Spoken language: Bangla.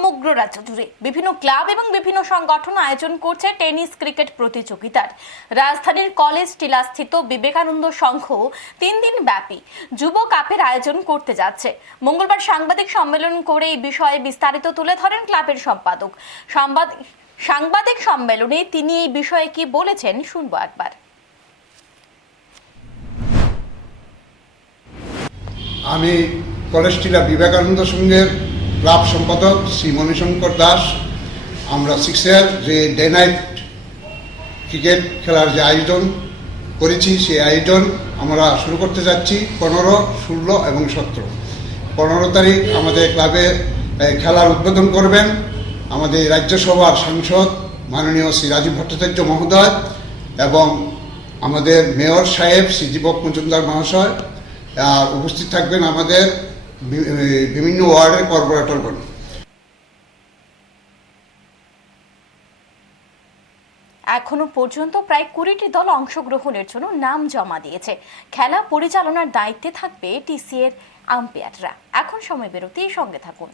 সমগ্র রাজ্য জুড়ে বিভিন্ন ক্লাব এবং বিভিন্ন সংগঠন আয়োজন করছে টেনিস ক্রিকেট প্রতিযোগিতার। রাজধানীর কলেজ টিলাস্থিত বিবেকানন্দ সংঘ তিন দিন ব্যাপী যুব কাপের আয়োজন করতে যাচ্ছে। মঙ্গলবার সাংবাদিক সম্মেলন করে এই বিষয়ে বিস্তারিত তুলে ধরেন ক্লাবের সম্পাদক। সাংবাদিক সাংবাদিক সম্মেলনে তিনি এই বিষয়ে কি বলেছেন শুনব একবার। আমি কলেজ টিলা বিবেকানন্দ সংঘের ক্লাব সম্পাদক শ্রী মণিশঙ্কর দাস, আমরা সিক্সের যে ডে নাইট ক্রিকেট খেলার যে আয়োজন করেছি, সেই আয়োজন আমরা শুরু করতে যাচ্ছি পনেরো, ষোলো এবং সতেরো। পনেরো তারিখ আমাদের ক্লাবে খেলার উদ্বোধন করবেন আমাদের রাজ্যসভার সাংসদ মাননীয় শ্রী রাজীব ভট্টাচার্য মহোদয় এবং আমাদের মেয়র সাহেব শ্রী দীপক মজুমদার মহাশয়। উপস্থিত থাকবেন আমাদের বিভিন্ন ওয়ার্ডের কর্পোরেটরগণ এখনও পর্যন্ত প্রায় কুড়িটি দল অংশগ্রহণের জন্য নাম জমা দিয়েছে। খেলা পরিচালনার দায়িত্বে থাকবে টিসিএর আম্পায়াররা। এখন সময় বেরোতেই সঙ্গে থাকুন।